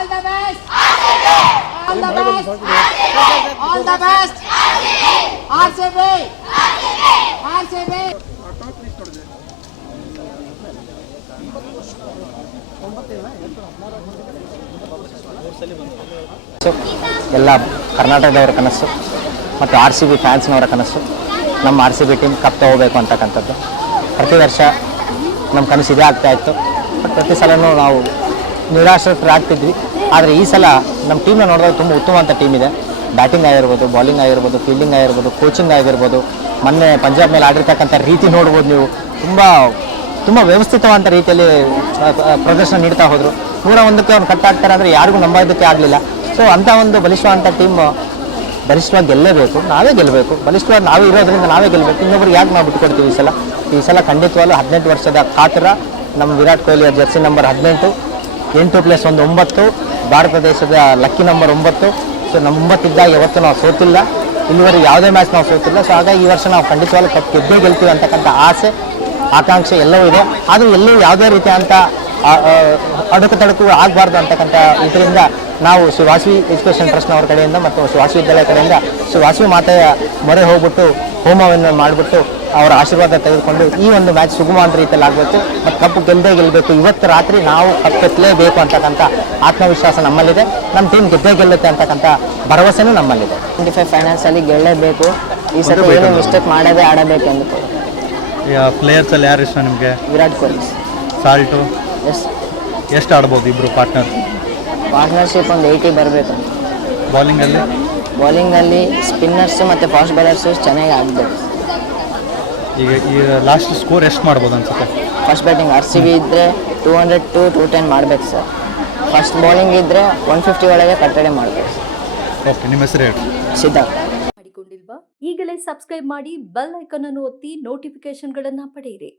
All the best. All the best. All the best. RCB. RCB. ಕನಸು ಎಲ್ಲ ಕರ್ನಾಟಕದವರ ಕನಸು ಮತ್ತು ಆರ್ ಸಿ ಬಿ ಫ್ಯಾನ್ಸ್ನವರ ಕನಸು ನಮ್ಮ R C B team cup ತಗೋಬೇಕು ಅಂತಕ್ಕಂಥದ್ದು ಪ್ರತಿ ವರ್ಷ ನಮ್ಮ ಕನಸು ಇದೇ ಆಗ್ತಾ ಇತ್ತು ಬಟ್ ಪ್ರತಿ ಸಲನೂ ನಾವು ನಿರಾಶ್ರಿತರಾಗ್ತಿದ್ವಿ. ಆದರೆ ಈ ಸಲ ನಮ್ಮ ಟೀಮ್ನ ನೋಡಿದಾಗ ತುಂಬ ಉತ್ತಮವಂತ ಟೀಮ್ ಇದೆ. ಬ್ಯಾಟಿಂಗ್ ಆಗಿರ್ಬೋದು ಬಾಲಿಂಗ್ ಆಗಿರ್ಬೋದು ಫೀಲ್ಡಿಂಗ್ ಆಗಿರ್ಬೋದು ಕೋಚಿಂಗ್ ಆಗಿರ್ಬೋದು, ಮೊನ್ನೆ ಪಂಜಾಬ್ ಮೇಲೆ ಆಡಿರ್ತಕ್ಕಂಥ ರೀತಿ ನೋಡ್ಬೋದು ನೀವು. ತುಂಬ ತುಂಬ ವ್ಯವಸ್ಥಿತವಾದಂಥ ರೀತಿಯಲ್ಲಿ ಪ್ರದರ್ಶನ ನೀಡ್ತಾ ಹೋದರು. ನೂರ ಒಂದಕ್ಕೆ ಅವ್ರು ಕಟ್ ಆಗ್ತಾರೆ ಅಂದರೆ ಯಾರಿಗೂ ನಂಬೋದಕ್ಕೆ ಆಗಲಿಲ್ಲ. ಸೊ ಅಂಥ ಒಂದು ಬಲಿಷ್ಠವಾದಂಥ ಟೀಮ್ ಬಲಿಷ್ಠವಾಗಿ ಗೆಲ್ಲಬೇಕು. ನಾವೇ ಗೆಲ್ಲಬೇಕು. ಬಲಿಷ್ಠವಾಗಿ ನಾವೇ ಇರೋದ್ರಿಂದ ನಾವೇ ಗೆಲ್ಲಬೇಕು. ಇನ್ನೊಬ್ರು ಯಾಕೆ ನಾವು ಬಿಟ್ಕೊಡ್ತೀವಿ ಈ ಸಲ? ಈ ಸಲ ಖಂಡಿತವಾಗ್ಲೂ ಹದಿನೆಂಟು ವರ್ಷದ ಕಾತರ ನಮ್ಮ ವಿರಾಟ್ ಕೊಹ್ಲಿಯ ಜರ್ಸಿ ನಂಬರ್ ಹದಿನೆಂಟು. ಎಂಟು ಪ್ಲಸ್ ಒಂದು ಒಂಬತ್ತು, ಭಾರತ ದೇಶದ ಲಕ್ಕಿ ನಂಬರ್ ಒಂಬತ್ತು. ಸೊ ನಮ್ಮ ಒಂಬತ್ತಿದ್ದಾಗ ಯಾವತ್ತೂ ನಾವು ಸೋತಿಲ್ಲ. ಇಲ್ಲಿವರೆಗೆ ಯಾವುದೇ ಮ್ಯಾಚ್ ನಾವು ಸೋತಿಲ್ಲ. ಸೊ ಹಾಗಾಗಿ ಈ ವರ್ಷ ನಾವು ಖಂಡಿತವಾಗ್ಲೂ ಕಪ್ ಗೆದ್ದೇ ಗೆಲ್ತೀವಿ ಅಂತಕ್ಕಂಥ ಆಸೆ, ಆಕಾಂಕ್ಷೆ ಎಲ್ಲವೂ ಇದೆ. ಆದರೂ ಎಲ್ಲೂ ಯಾವುದೇ ಅಂತ ಅಡಕು ತಡಕು ಆಗಬಾರ್ದು ಅಂತಕ್ಕಂಥ ಇದರಿಂದ ನಾವು ಶ್ರೀ ವಾಸವಿ ಎಜುಕೇಷನ್ ಟ್ರಸ್ಟ್ನವ್ರ ಕಡೆಯಿಂದ ಮತ್ತು ವಾಸವಿ ವಿದ್ಯಾಲಯ ಕಡೆಯಿಂದ ವಾಸವಿ ಮಾತೆಯ ಮೊರೆ ಹೋಗ್ಬಿಟ್ಟು, ಹೋಮವನ್ನು ಮಾಡಿಬಿಟ್ಟು ಅವರ ಆಶೀರ್ವಾದ ತೆಗೆದುಕೊಂಡು ಈ ಒಂದು ಮ್ಯಾಚ್ ಸುಗಮವಾದ ರೀತಿಯಲ್ಲಿ ಆಗಬೇಕು ಮತ್ತು ಕಪ್ಪು ಗೆಲ್ಲದೆ ಗೆಲ್ಲಬೇಕು ಇವತ್ತು ರಾತ್ರಿ ನಾವು ಕಪ್ ಎತ್ತಲೇಬೇಕು ಅಂತಕ್ಕಂಥ ಆತ್ಮವಿಶ್ವಾಸ ನಮ್ಮಲ್ಲಿದೆ. ನಮ್ಮ ಟೀಮ್ ಗೆದ್ದೇ ಗೆಲ್ಲುತ್ತೆ ಅಂತಕ್ಕಂಥ ಭರವಸೆನೂ ನಮ್ಮಲ್ಲಿದೆ. ಟ್ವೆಂಟಿ ಫೈವ್ ಫೈನಲ್ಸಲ್ಲಿ ಗೆಲ್ಲಲೇಬೇಕು ಈ ಸತಿ ಏನು ಮಿಸ್ಟೇಕ್ ಮಾಡದೆ ಆಡಬೇಕು ಪ್ಲೇಯರ್ಸ್ ಅಲ್ಲಿ ಯಾರು ಇಷ್ಟ ನಿಮಗೆ? ವಿರಾಟ್ ಕೊಹ್ಲಿ. ಸಾಲ್ಟು ಎಸ್ ಎಷ್ಟು ಆಡ್ಬೋದು ಇಬ್ಬರು ಪಾರ್ಟ್ನರ್ ಪಾರ್ಟ್ನರ್ಶಿಪ್ ಒಂದು ಏಯ್ಟಿ ಬರಬೇಕು. ಬೌಲಿಂಗಲ್ಲಿ ಬೌಲಿಂಗಲ್ಲಿ ಸ್ಪಿನ್ನರ್ಸು ಮತ್ತು ಫಾಸ್ಟ್ ಬೌಲರ್ಸು ಚೆನ್ನಾಗಿ ಆಗಬೇಕು ಈಗ ಈಗ ಲಾಸ್ಟ್ ಸ್ಕೋರ್ ಎಷ್ಟು ಮಾಡ್ಬೋದು ಅನ್ಸುತ್ತೆ? First batting R C B ಇದ್ದರೆ two hundred to two ten ಮಾಡಬೇಕು ಸರ್ ಫಸ್ಟ್ ಬೌಲಿಂಗ್ ಇದ್ದರೆ ಒನ್ ಫಿಫ್ಟಿ ಒಳಗೆ ಕಟ್ಟಡೆ ಮಾಡಬೇಕು ಓಕೆ ನಿಮ್ಮ ಹೆಸರು ಹೇಳಿ ಸಿದ್ಧಾರ್ಥ ಮಾಡಿಕೊಂಡಿಲ್ವಾ? ಈಗಲೇ ಸಬ್ಸ್ಕ್ರೈಬ್ ಮಾಡಿ ಬೆಲ್ ಐಕನ್ ಅನ್ನು ಒತ್ತಿ ನೋಟಿಫಿಕೇಶನ್ಗಳನ್ನ ಪಡೆಯಿರಿ.